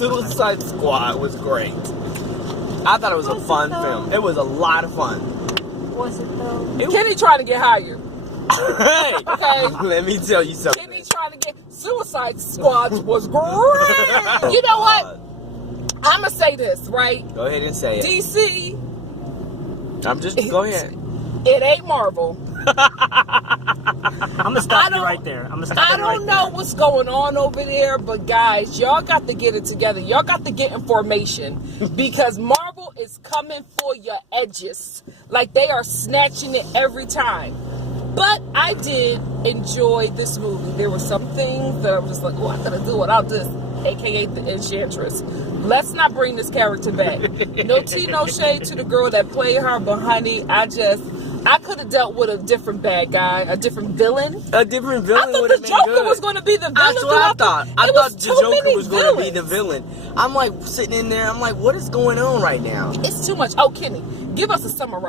Suicide Squad was great. I thought it was a fun film. It was a lot of fun. Was it though? Kenny trying to get hired. Hey, Okay. let me tell you something. Kenny trying to get Suicide Squad was great. You know what? I'm gonna say this, right? Go ahead and say it. DC, Go ahead. it ain't Marvel. I'm gonna stop you right there. I don't know what's going on over there, but guys, y'all got to get it together. Y'all got to get information because Marvel is coming for your edges. Like they are snatching it every time. But I did enjoy this movie. There were some things that I was just like, oh, I gotta do without this, aka the Enchantress. Let's not bring this character back. No tea, no shade to the girl that played her, but honey, I could have dealt with a different bad guy, a different villain. A different villain. I thought would the have been Joker good. was going to be the villain. That's what I thought. I thought the Joker was going to be the villains. villain. I'm like sitting in there. I'm like, what is going on right now? It's too much. Oh, Kenny, give us a summary.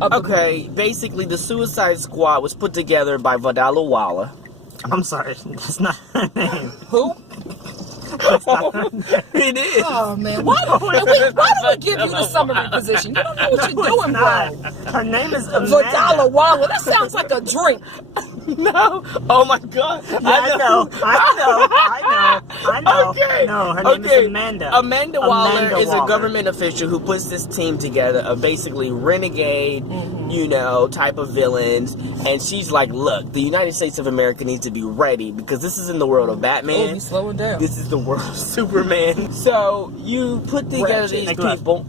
Okay, basically the Suicide Squad was put together by Vadala Walla. I'm sorry, that's not her name. Who? It is. Oh man, why do we give you the summary position? You don't know what you're doing, bro. Her name is Amanda. Vadala Walla. That sounds like a drink. No. Oh my God. Yeah, I know. Okay. No, her name is Amanda. Amanda Waller is a Waller. government official who puts this team together of basically renegade, type of villains. And she's like, look, the United States of America needs to be ready because this is in the world of Batman. Oh, he's slowing down. This is the world of Superman. So you put together these people,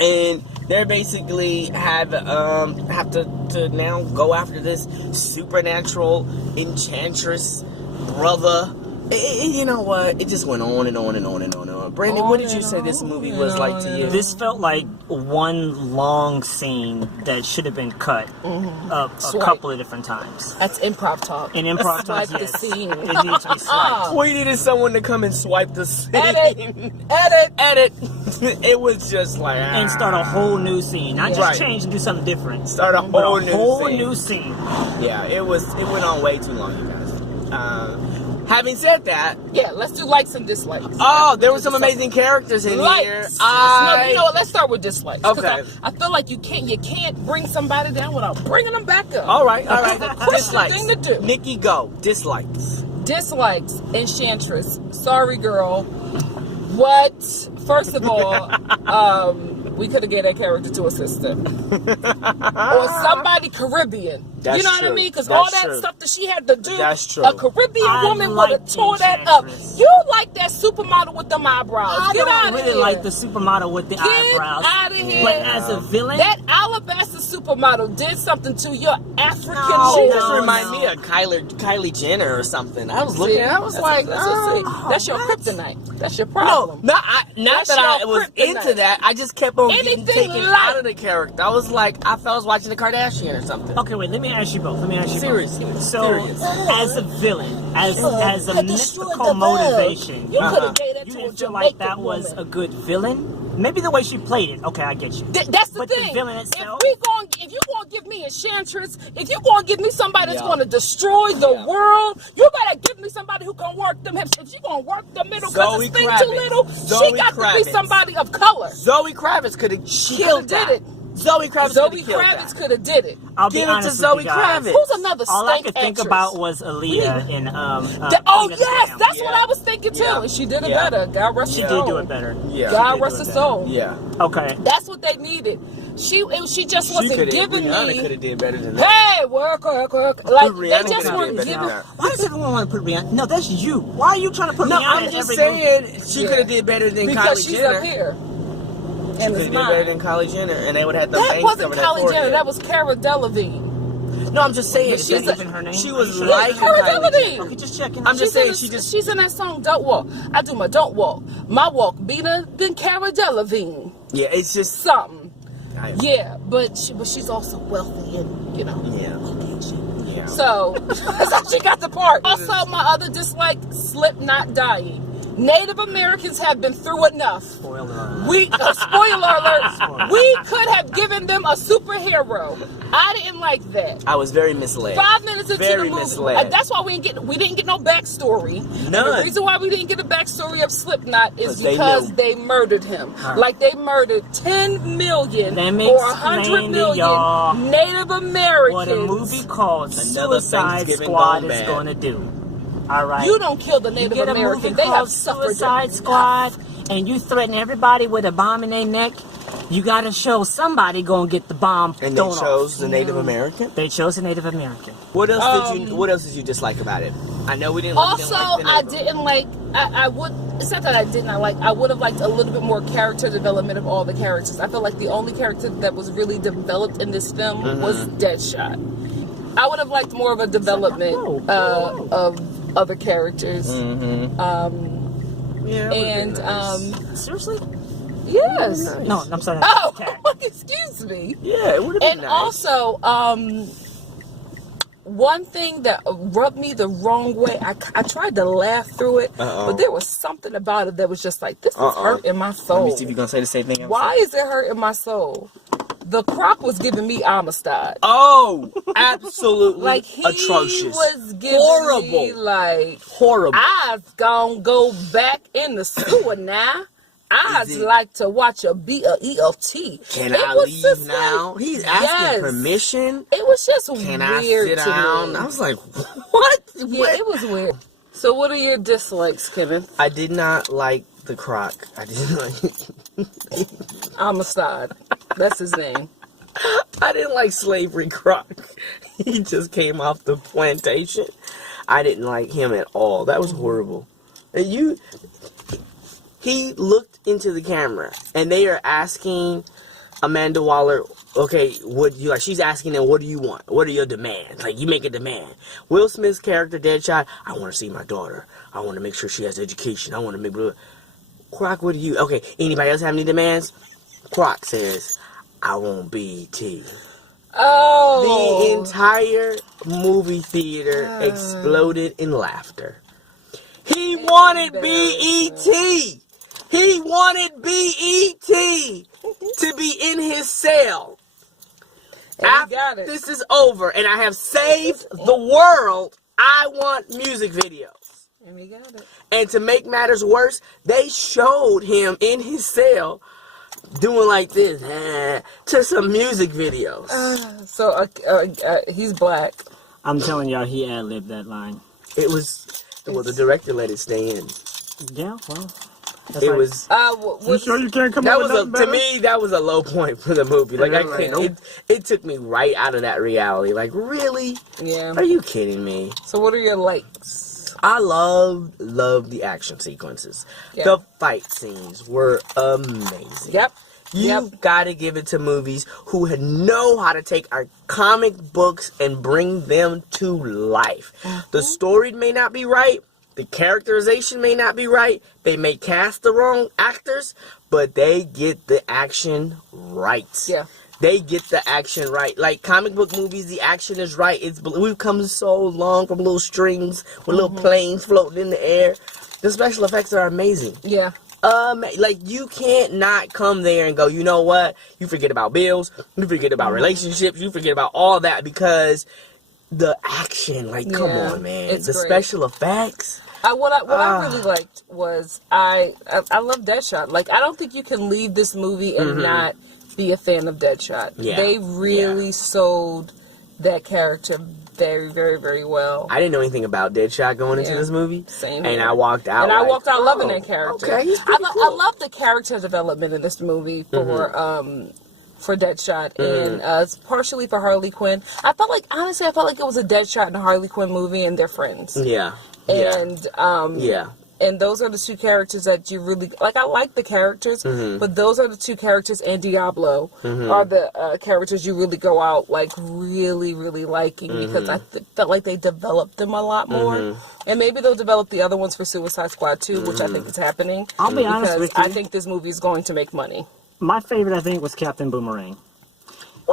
and they basically have to now go after this supernatural enchantress brother. You know what? It just went on and on and on and on and on. Brandon, what did you say this movie was like to you? This felt like one long scene that should have been cut a couple of different times. That's improv talk. In improv talk, Swipe the yes. scene. It needs to be swiped. We needed someone to come and swipe the scene. Edit. It was just like And start a whole new scene. Not just change and do something different. Start a whole new scene. Yeah, it went on way too long, you guys. Having said that, yeah, let's do likes and dislikes. Oh, there were some amazing characters in likes. here. No, you know what? Let's start with dislikes. Okay. I feel like you can't bring somebody down without bringing them back up. All right. It's a Christian thing to do. Nikki, go. Dislikes. Dislikes. Enchantress. Sorry, girl. What? First of all, we could have gave that character to a sister. Or somebody Caribbean. That's you know true. what I mean? Because That's all that true. stuff that she had to do, That's true. a Caribbean woman would have tore that up. You like that supermodel with them eyebrows. Get out of here. I really like the supermodel with the eyebrows. Get out of here. But as a villain, that alabaster supermodel did something to your African She just shoulders. reminded me of Kylie Jenner or something. I was looking, I was that's your kryptonite. That's your problem. No, not that I was into that. I just kept on getting Anything taken like- out of the character. I was like, I felt I was watching the Kardashian or something. okay, wait. Let me ask you both. Seriously. So, Serious. as a villain, as a mystical motivation, You could have gave that you to a didn't feel Jamaican like that was woman. a good villain? Maybe the way she played it. Okay, I get you. That's the But thing. the villain itself? If you gonna give me Enchantress, if you gonna give me somebody that's Yeah. gonna destroy the world, you better give me somebody who can work them hips. If she gonna work the middle because Zoe it's thing Kravitz. too little, Zoe she got to Kravitz. be somebody of color. Zoe Kravitz could have killed did that. it. Zoe Kravitz Zoe could have killed Kravitz that. could have did it. I'll be Give it to honest Zoe with you guys. Kravitz. Who's another All I stank could think actress? about was Aaliyah in Oh Queen of yes, Damn. that's what I was thinking too. Yeah. And she did it Yeah. better. God rest She her did soul. do it better. Yeah. God rest her soul. Yeah. Okay. That's what they needed. She just wasn't giving Rihanna could me. have did better than that. Hey, work. Like Rihanna they just coulda weren't did better giving. than that. Why does everyone want to put Rihanna? No, that's you. Why are you trying to put No, Rihanna I'm in just every saying movie? she could have did better than Because Kylie she's Jenner. up here. She could have did better than Kylie Jenner, and they would have had the That bangs wasn't over that Kylie Jenner. forehead. That was Cara Delevingne. No, I'm just saying. Is that even her name? She was Are you sure? like Cara Kylie Delevingne. Jenner. Okay, just checking. I'm just saying She's in that song Don't Walk. I do my Don't Walk. My walk better than Cara Delevingne. Yeah, it's just Something. Yeah. But she's also wealthy and Yeah. So that's how she got the part. Also, my other dislike, Slipknot dying. Native Americans have been through enough. Spoiler alert. Spoiler alert. We could have given them a superhero. I didn't like that. I was very misled. 5 minutes into Very the movie, misled. that's why we didn't get no backstory. None. The reason why we didn't get a backstory of Slipknot is 'Cause they because knew. they murdered him. Right. Like they murdered 10 million Let me or explain 100 to million y'all Native Americans. What a movie called Another Suicide Thanksgiving Squad gone is bad. going to do. All right. You don't kill the You Native get a American. movie They have called suffered Suicide enough. Squad, and you threaten everybody with a bomb in their neck. You got to show somebody gonna get the bomb And they thrown chose off. the Native American. They chose a Native American. What else did you? What else did you dislike about it? I know we didn't. Also, we didn't like the I Native. didn't like. I would. It's not that I did not like. I would have liked a little bit more character development of all the characters. I feel like the only character that was really developed in this film was Deadshot. I would have liked more of a development of other characters. Yeah, Seriously? Yes. No, I'm sorry. Oh, Cat. excuse me. yeah, it would have been And nice. also, one thing that rubbed me the wrong way, I tried to laugh through it, but there was something about it that was just like, this is hurting my soul. Let me see if you're gonna say the same thing. I'm Why saying. is it hurting my soul? The Croc was giving me Amistad. Oh, absolutely Like, he atrocious. was giving Horrible. me, like, Horrible. I's gonna go back in the sewer now. I'd it- like to watch a BLT. Can It I was leave just now? like- He's asking Yes. permission. It was just Can I weird sit to down? me. I was like, what? Yeah, What? it was weird. So what are your dislikes, Kenneth? I did not like the Croc. I didn't like. Amistad. That's his name. I didn't like Slavery Croc. He just came off the plantation. I didn't like him at all. That was horrible. And he looked into the camera, and they are asking Amanda Waller, okay, what do you like? She's asking them, what do you want? What are your demands? Like, you make a demand. Will Smith's character, Deadshot, I want to see my daughter. I want to make sure she has education. I want to make... Croc, what do you... Okay, anybody else have any demands? Croc says, I want BET. Oh. The entire movie theater exploded in laughter. He wanted BET. He wanted BET to be in his cell. And he After got it. this is over and I have saved the world, I want music videos. And we got it. And to make matters worse, they showed him in his cell doing like this to some music videos. So he's black. I'm telling y'all, he ad-libbed that line. It was, well, the director let it stay in. Yeah, well. That's It like, was. You sure you can't come That up was with to nothing better? me. That was a low point for the movie. Like I Yeah, couldn't. It took me right out of that reality. Like, really? Yeah. Are you kidding me? So what are your likes? I love the action sequences. Yeah. The fight scenes were amazing. Yep. You gotta give it to movies who know how to take our comic books and bring them to life. The story may not be right. The characterization may not be right. They may cast the wrong actors, but they get the action right. Yeah. They get the action right. Like comic book movies, the action is right. We've come so long from little strings with little planes floating in the air. The special effects are amazing. Yeah. Like you can't not come there and go, you know what? You forget about bills, you forget about relationships, you forget about all that because the action, like, come Yeah, on, man. it's The great. special effects. What I really liked was I love Deadshot. Like I don't think you can leave this movie and not be a fan of Deadshot. Yeah. They really sold that character very, very, very well. I didn't know anything about Deadshot going into Yeah. this movie. Same And here. I walked out. And I like, walked out loving oh, that character. Okay, he's I pretty cool. love the character development in this movie for Deadshot and it's partially for Harley Quinn. I felt like it was a Deadshot and a Harley Quinn movie and they're friends. Yeah. And Yeah. and those are the two characters that you really like. I like the characters, but those are the two characters, and Diablo are the characters you really go out like really, really liking because I felt like they developed them a lot more. And maybe they'll develop the other ones for Suicide Squad too, which I think is happening. I'll be honest because with you. I think this movie is going to make money. My favorite, I think, was Captain Boomerang.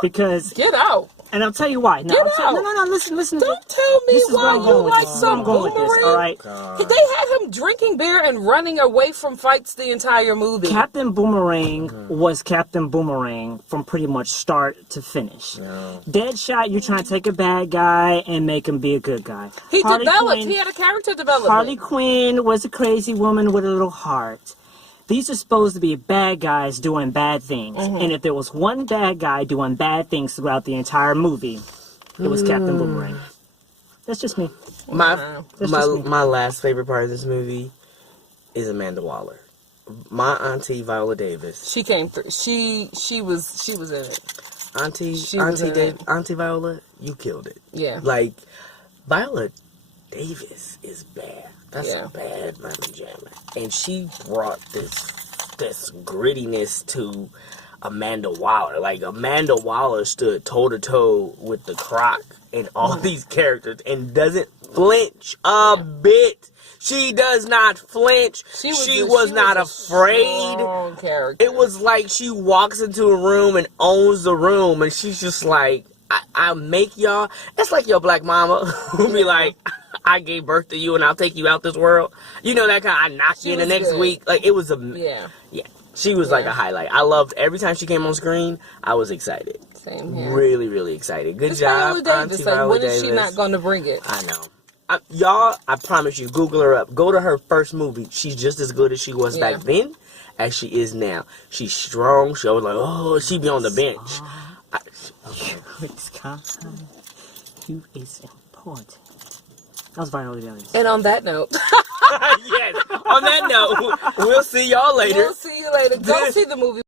Because Get out! And I'll tell you why. No, Get out. No, listen. Don't tell me This is where why I'm going you with like this. This is where I'm some going with this, Boomerang. all right? They had him drinking beer and running away from fights the entire movie. Captain Boomerang was Captain Boomerang from pretty much start to finish. No. Deadshot, you're trying to take a bad guy and make him be a good guy. He Harley developed. Quinn- He had a character development. Harley Quinn was a crazy woman with a little heart. These are supposed to be bad guys doing bad things. And if there was one bad guy doing bad things throughout the entire movie, it was Captain Boomerang. That's just me. My That's just me. my last favorite part of this movie is Amanda Waller. My auntie Viola Davis. She came through. She was in it. Auntie Viola, you killed it. Yeah. Like Viola Davis is bad. That's Yeah. a bad Mama Jamma. And she brought this grittiness to Amanda Waller. Like Amanda Waller stood toe to toe with the Croc and all these characters and doesn't flinch a bit. She does not flinch. She was not afraid. Strong character. It was like she walks into a room and owns the room, and she's just like, I make y'all. That's like your black mama who be like, I gave birth to you and I'll take you out this world. You know, that kind of, I knock you in the next week. Like, it was yeah. She was like a highlight. I loved every time she came on screen. I was excited. Same here. Really, really excited. Good job, Viola Auntie Davis. Like, Viola when Davis. is she not going to bring it? I know. Y'all, I promise you, Google her up. Go to her first movie. She's just as good as she was back then as she is now. She's strong. She was like, oh, she be on the bench. You is important. That was Viola Davis. And on that note. Yes. On that note, we'll see y'all later. We'll see you later. Go see the movie.